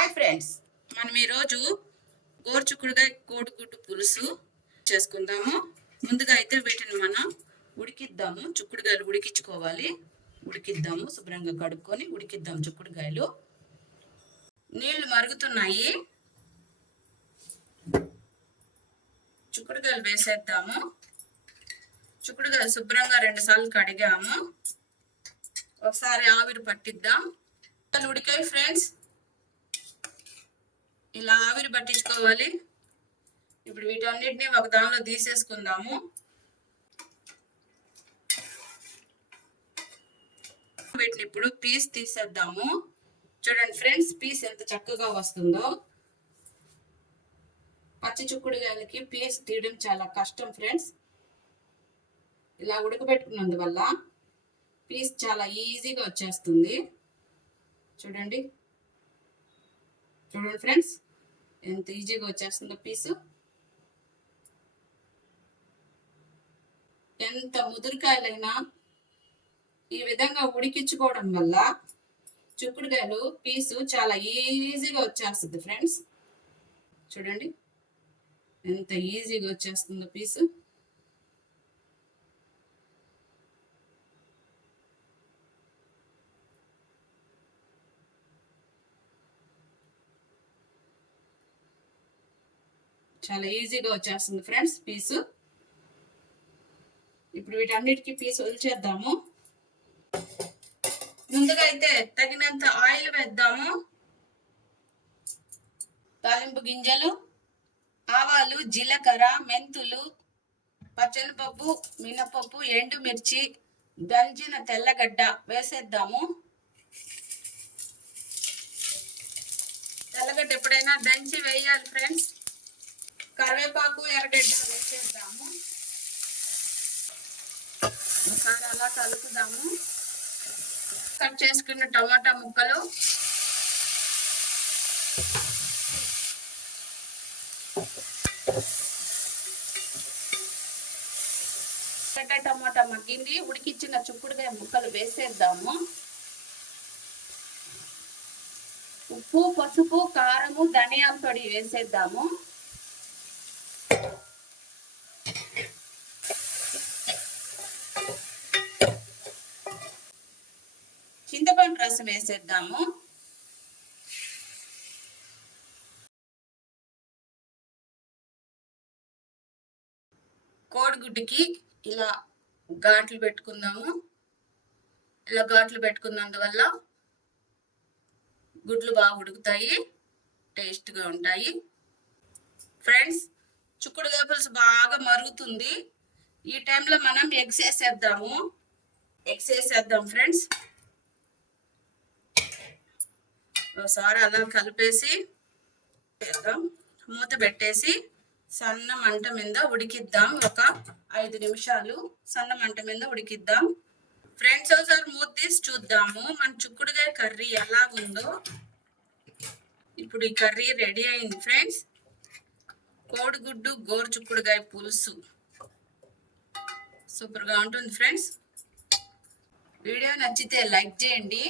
Hi friends, మనం ఈరోజు గోరుచిక్కుడుకాయ కోడిగుడ్డు పులుసు చేసుకుందాము. ముందుగా అయితే వీటిని మనం ఉడికిద్దాము. చిక్కుడుకాయలు ఉడికించుకోవాలి. ఉడికిద్దాము, శుభ్రంగా కడుక్కొని ఉడికిద్దాం. చిక్కుడుకాయలు నీళ్లు మరుగుతున్నాయి. చిక్కుడుకాయలు వేసేద్దాము. చిక్కుడుకాయలు శుభ్రంగా 2 సార్లు కడిగాము. ఒకసారి ఆవిరి పట్టిద్దాం. ఉడికాయి ఫ్రెండ్స్, ఇలా ఆవిరి పట్టించుకోవాలి. ఇప్పుడు వీటన్నిటిని ఒక దానిలో తీసేసుకుందాము. వీటిని ఇప్పుడు పీస్ తీసేద్దాము. చూడండి ఫ్రెండ్స్, పీస్ ఎంత చక్కగా వస్తుందో. పచ్చి చిక్కుడుకాయలకి పీస్ తీయడం చాలా కష్టం ఫ్రెండ్స్. ఇలా ఉడకబెట్టుకున్నందువల్ల పీస్ చాలా ఈజీగా వచ్చేస్తుంది. చూడండి ఫ్రెండ్స్, ఎంత ఈజీగా వచ్చేస్తుందో పీసు. ఎంత ముదురుకాయలైనా ఈ విధంగా ఉడికించుకోవడం వల్ల చిక్కుడుకాయలు పీసు చాలా ఈజీగా వచ్చేస్తుంది ఫ్రెండ్స్. చూడండి ఎంత ఈజీగా వచ్చేస్తుందో పీసు. చాలా ఈజీగా వచ్చేస్తుంది ఫ్రెండ్స్ పీసు. ఇప్పుడు వీటన్నిటికీ పీసు వదిలిచేద్దాము. ముందుగా అయితే తగినంత ఆయిల్ వేద్దాము. తాలింపు గింజలు, ఆవాలు, జీలకర్ర, మెంతులు, పచ్చనిపప్పు, మినపప్పు, ఎండుమిర్చి, దంచిన తెల్లగడ్డ వేసేద్దాము. తెల్లగడ్డ ఎప్పుడైనా దంచి వేయాలి ఫ్రెండ్స్. కరివేపాకు, ఎర్రగడ్డ వేసేద్దాము. ఒకసారి అలా కలుపుదాము. కట్ చేసుకున్న టమాటా ముక్కలు, టమాటా మగ్గింది. ఉడికించిన చిక్కుడుకాయ ముక్కలు వేసేద్దాము. ఉప్పు, పసుపు, కారము, ధనియాల పొడి వేసేద్దాము. చింతపండు రసం వేసేద్దాము. కోడిగుడ్డుకి ఇలా ఘాట్లు పెట్టుకుందాము. ఇలా ఘాట్లు పెట్టుకున్నందువల్ల గుడ్లు బాగా ఉడుకుతాయి, టేస్ట్గా ఉంటాయి. ఫ్రెండ్స్, చిక్కుడుకాయ పులుసు బాగా మరుగుతుంది. ఈ టైంలో మనం ఎగ్స్ వేసేద్దాము. ఎగ్స్ వేసేద్దాం ఫ్రెండ్స్. ఒకసారి అలా కలిపేసి మూత పెట్టేసి సన్న మంట మీద ఉడికిద్దాం. ఒక 5 నిమిషాలు సన్న మంట మీద ఉడికిద్దాం. ఫ్రెండ్స్, ఒకసారి మూత తీసి చూద్దాము మన చిక్కుడుకాయ కర్రీ ఎలా ఉందో. ఇప్పుడు ఈ కర్రీ రెడీ అయింది ఫ్రెండ్స్. కోడిగుడ్డు గోరు చిక్కుడుకాయ పులుసు సూపర్గా ఉంటుంది ఫ్రెండ్స్. వీడియో నచ్చితే లైక్ చేయండి.